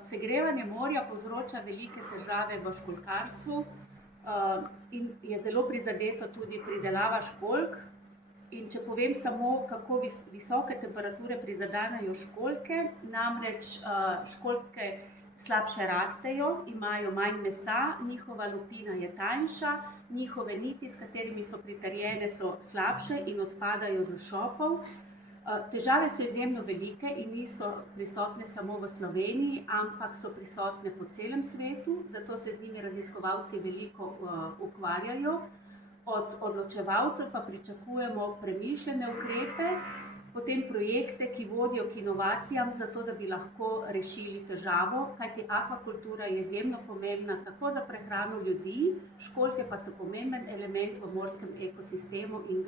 Segrevanje morja povzroča velike težave v školjkarstvu in je zelo prizadeto tudi pridelava školjk. In če povem samo, kako visoke temperature prizadenejo školjke, namreč školjke slabše rastejo, imajo manj mesa, njihova lupina je tanjša, njihove niti, s katerimi so pritrjene, so slabše in odpadajo z šopov. Težave so izjemno velike in niso prisotne samo v Sloveniji, ampak so prisotne po celem svetu, zato se z njimi raziskovalci veliko ukvarjajo. Od odločevalcev pa pričakujemo premišljene ukrepe, potem projekte, ki vodijo k inovacijam, zato da bi lahko rešili težavo, kajti akvakultura je izjemno pomembna tako za prehrano ljudi, školjke pa so pomemben element v morskem ekosistemu in